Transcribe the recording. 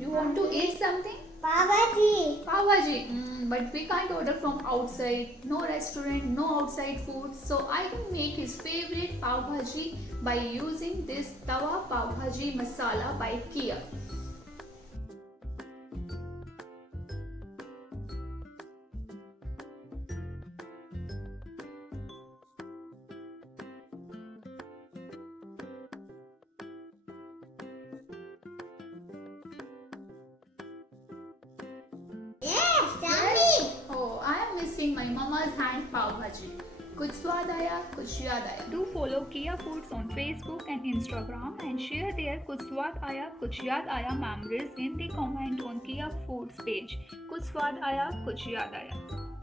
You want to eat something? Pav Bhaji. Pav Bhaji. But we can't order from outside. No restaurant, no outside food. So I can make his favorite Pav Bhaji by using this Tawa Pav Bhaji Masala by Kia. Yes, tell me. Oh, I am missing my mama's hand Pav Bhaji. कुछ स्वाद आया कुछ याद आया. Do follow Kia Foods on Facebook and Instagram and share their कुछ स्वाद आया कुछ याद आया memories in the comment on Kia Foods page. कुछ स्वाद आया कुछ याद आया.